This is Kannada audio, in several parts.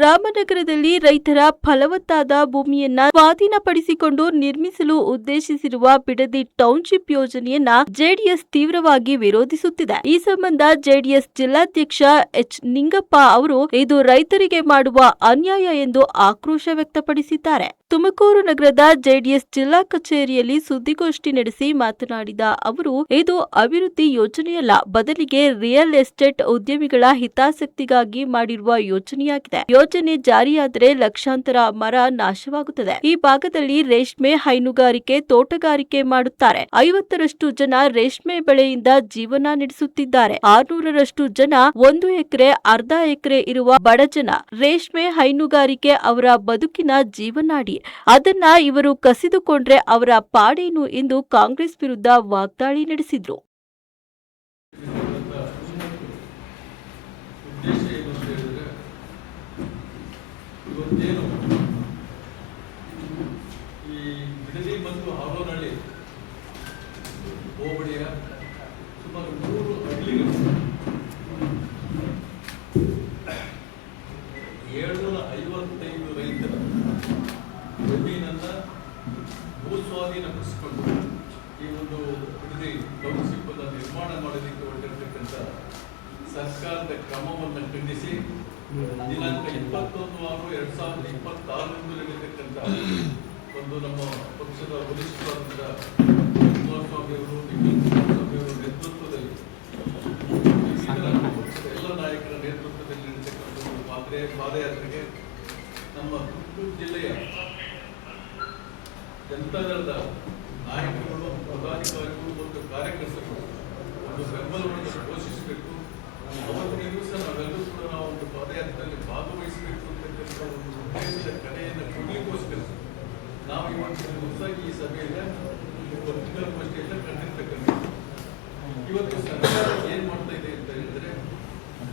ರಾಮನಗರದಲ್ಲಿ ರೈತರ ಫಲವತ್ತಾದ ಭೂಮಿಯನ್ನ ಸ್ವಾಧೀನಪಡಿಸಿಕೊಂಡು ನಿರ್ಮಿಸಲು ಉದ್ದೇಶಿಸಿರುವ ಬಿಡದಿ ಟೌನ್ಶಿಪ್ ಯೋಜನೆಯನ್ನ ಜೆಡಿಎಸ್ ತೀವ್ರವಾಗಿ ವಿರೋಧಿಸುತ್ತಿದೆ. ಈ ಸಂಬಂಧ ಜೆಡಿಎಸ್ ಜಿಲ್ಲಾಧ್ಯಕ್ಷ ಎಚ್ ನಿಂಗಪ್ಪ ಅವರು ಇದು ರೈತರಿಗೆ ಮಾಡುವ ಅನ್ಯಾಯ ಎಂದು ಆಕ್ರೋಶ ವ್ಯಕ್ತಪಡಿಸಿದ್ದಾರೆ. ತುಮಕೂರು ನಗರದ ಜೆಡಿಎಸ್ ಜಿಲ್ಲಾ ಕಚೇರಿಯಲ್ಲಿ ಸುದ್ದಿಗೋಷ್ಠಿ ನಡೆಸಿ ಮಾತನಾಡಿದ ಅವರು, ಇದು ಅಭಿವೃದ್ಧಿ ಯೋಜನೆಯಲ್ಲ, ಬದಲಿಗೆ ರಿಯಲ್ ಎಸ್ಟೇಟ್ ಉದ್ಯಮಿಗಳ ಹಿತಾಸಕ್ತಿಗಾಗಿ ಮಾಡಿರುವ ಯೋಜನೆಯಾಗಿದೆ. ಯೋಜನೆ ಜಾರಿಯಾದರೆ ಲಕ್ಷಾಂತರ ಮರ ನಾಶವಾಗುತ್ತದೆ. ಈ ಭಾಗದಲ್ಲಿ ರೇಷ್ಮೆ, ಹೈನುಗಾರಿಕೆ, ತೋಟಗಾರಿಕೆ ಮಾಡುತ್ತಾರೆ. 50ರಷ್ಟು ಜನ ರೇಷ್ಮೆ ಬೆಳೆಯಿಂದ ಜೀವನ ನಡೆಸುತ್ತಿದ್ದಾರೆ. 600ರಷ್ಟು ಜನ 1 ಎಕರೆ, ಅರ್ಧ ಎಕರೆ ಇರುವ ಬಡಜನ. ರೇಷ್ಮೆ, ಹೈನುಗಾರಿಕೆ ಅವರ ಬದುಕಿನ ಜೀವನಾಡಿ. ಅದನ್ನ ಇವರು ಕಸಿದುಕೊಂಡ್ರೆ ಅವರ ಪಾಡೇನು ಎಂದು ಕಾಂಗ್ರೆಸ್ ವಿರುದ್ಧ ವಾಗ್ದಾಳಿ ನಡೆಸಿದ್ರು. ಭೂಸ್ವಾಧೀನಪಡಿಸಿಕೊಂಡು ಈ ಒಂದು ಬಿಡದಿ ಟೌನ್ಶಿಪ್ ಅನ್ನು ನಿರ್ಮಾಣ ಮಾಡೋದಕ್ಕೆ ಹೊರಟಿರ್ತಕ್ಕಂಥ ಸರ್ಕಾರದ ಕ್ರಮವನ್ನು ಖಂಡಿಸಿ ದಿನಾಂಕ 21/6/2026 ನಡೆಯತಕ್ಕಂಥ ಒಂದು ನಮ್ಮ ಪಕ್ಷದ ವರಿಷ್ಠರಾದಂಥ ಕುಮಾರಸ್ವಾಮಿ ಅವರು, ನಿಖಿಲ್ ಕುಮಾರಸ್ವಾಮಿ ಅವರ ನೇತೃತ್ವದಲ್ಲಿ ಪಕ್ಷದ ಎಲ್ಲ ನಾಯಕರ ನೇತೃತ್ವದಲ್ಲಿ ನಡೆಯತಕ್ಕಂಥ ಒಂದು ಪಾದಯಾತ್ರೆಗೆ ನಮ್ಮ ತುಮಕೂರು ಜಿಲ್ಲೆಯ ಜನತಾದಳದ ನಾಯಕರುಗಳು, ಪದಾಧಿಕಾರಿಗಳು ಮತ್ತು ಕಾರ್ಯಕರ್ತರು ಒಂದು ಬೆಂಬಲವನ್ನು ಘೋಷಿಸಬೇಕು. ಅವತ್ತಿನ ದಿವಸ ನಾವೆಲ್ಲರೂ ಕೂಡ ನಾವು ಒಂದು ಪಾದಯಾತ್ರೆಯಲ್ಲಿ ಭಾಗವಹಿಸಬೇಕು ಅಂತಕ್ಕಂಥ ಒಂದು ಉದ್ದೇಶದ ಕಡೆಯನ್ನು ಕೊಡಲಿಕ್ಕೋಸ್ಕರ ನಾವು ಇವತ್ತಿನ ದಿವಸ ಈ ಸಭೆಯಿಂದ ಪತ್ರಿಕಾಗೋಷ್ಠಿಯನ್ನು ಕಂಡಿರ್ತಕ್ಕಂಥ ಇವತ್ತು ಸರ್ಕಾರ ಏನ್ ಮಾಡ್ತಾ ಇದೆ ಅಂತ ಹೇಳಿದ್ರೆ,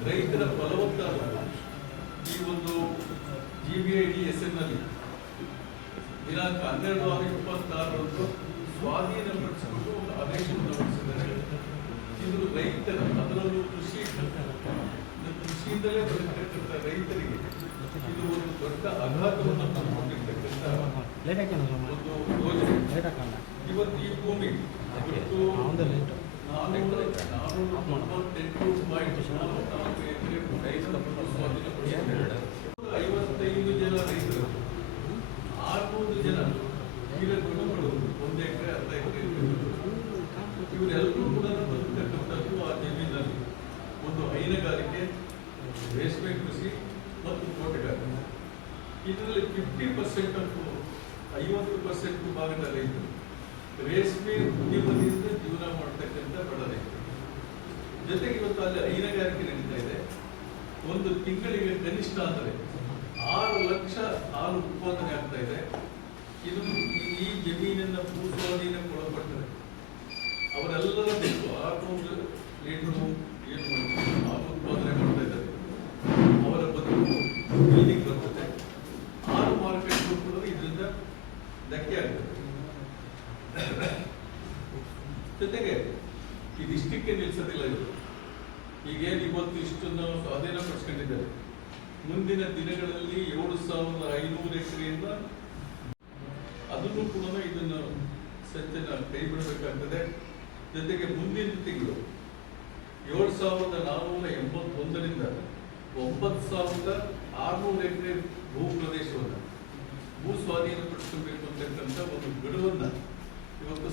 ರೈತರ ಫಲವತ್ತಾದ ಈ ಒಂದು GBIDSN ನಲ್ಲಿ ದಿನಾಂಕ 12/6/2026 ಸ್ವಾಧೀನಪಡಿಸಿಕೊಂಡು ಒಂದು ಆದೇಶವನ್ನು ಹೊರಡಿಸಿದ್ದಾರೆ. ಇದು ರೈತರ, ಅದರಲ್ಲೂ ಕೃಷಿಯಿಂದಲೇ ಬರತಕ್ಕಂಥ ರೈತರಿಗೆ ಇದು ಒಂದು ದೊಡ್ಡ ಆಘಾತವನ್ನು ತಂದುಕೊಂಡಿರ್ತಕ್ಕಂಥ ಒಂದು ಯೋಜನೆ. ಇವತ್ತು ಈ ಭೂಮಿ 55 ಜನ ರೈತರು, 600 ಜನ ಕುಟುಂಬಗಳು 1 ಎಕರೆ, ಅರ್ಧ ಎಕರೆ ಇವರೆಲ್ಲರೂ ಕೂಡ ಬದುಕತಕ್ಕಂಥದ್ದು ಆ ಜಮೀನಲ್ಲಿ ಒಂದು ಹೈನುಗಾರಿಕೆ, ರೇಷ್ಮೆ ಕೃಷಿ ಮತ್ತು ತೋಟಗಾರಿಕೆ. ಇದರಲ್ಲಿ 50% ಭಾಗದ ರೈತರು ರೇಷ್ಮೆ ಉದ್ಯಮದಿಂದ ಜೀವನ ಮಾಡತಕ್ಕಂಥ ಬಡ ರೈತರು. ಜೊತೆಗೆ ಇವತ್ತು ಅಲ್ಲಿ ಹೈನುಗಾರಿಕೆ ನಡೀತಾ ಇದೆ. ಒಂದು ತಿಂಗಳಿಗೆ ಕನಿಷ್ಠ ಅಂದರೆ 6 ಲಕ್ಷ ಹಾಲು ಉತ್ಪಾದನೆ ಆಗ್ತಾ ಇದೆ. ಇದು ಈ ಜಮೀನನ್ನ ಭೂಸ್ವಾಧೀನಕ್ಕೊಳಪಟ್ಟರೆ ಅವರೆಲ್ಲರ ಬೇಕು 600 ಲೀಟರ್ ಏನು ಹಾಲು ಉತ್ಪಾದನೆ ಮಾಡ್ತಾ ಇದ್ದಾರೆ. ಅವರ ಬದುಕು ಬೀದಿಗೆ ಬರ್ತದೆ. 6 ಮಾರ್ಕೆಟ್ ಕೂಡ ಇದರಿಂದ ಧಕ್ಕೆ ಆಗ್ತದೆ. ಜೊತೆಗೆ ಇದಿಷ್ಟಕ್ಕೆ ನಿಲ್ಲಿಸೋದಿಲ್ಲ. ಇದು ಈಗೇನು ಇವತ್ತು ಇಷ್ಟನ್ನು ಸ್ವಾಧೀನಪಡಿಸ್ಕೊಂಡಿದ್ದಾರೆ, ಮುಂದಿನ ದಿನಗಳಲ್ಲಿ 7,500 ಎಕರೆಯಿಂದ ಅದನ್ನು ಕೂಡ ಇದನ್ನು ಸತ್ಯನ ಕೈ ಬಿಡಬೇಕಾಗ್ತದೆ. ಜೊತೆಗೆ ಮುಂದಿನ ತಿಂಗಳು 7,481ರಿಂದ 9,600 ಎಕರೆ ಭೂ ಪ್ರದೇಶವನ್ನು ಭೂ ಸ್ವಾಧೀನಪಡಿಸಬೇಕು ಅಂತಕ್ಕಂಥ ಒಂದು ಗಡುವನ್ನು ಇವತ್ತು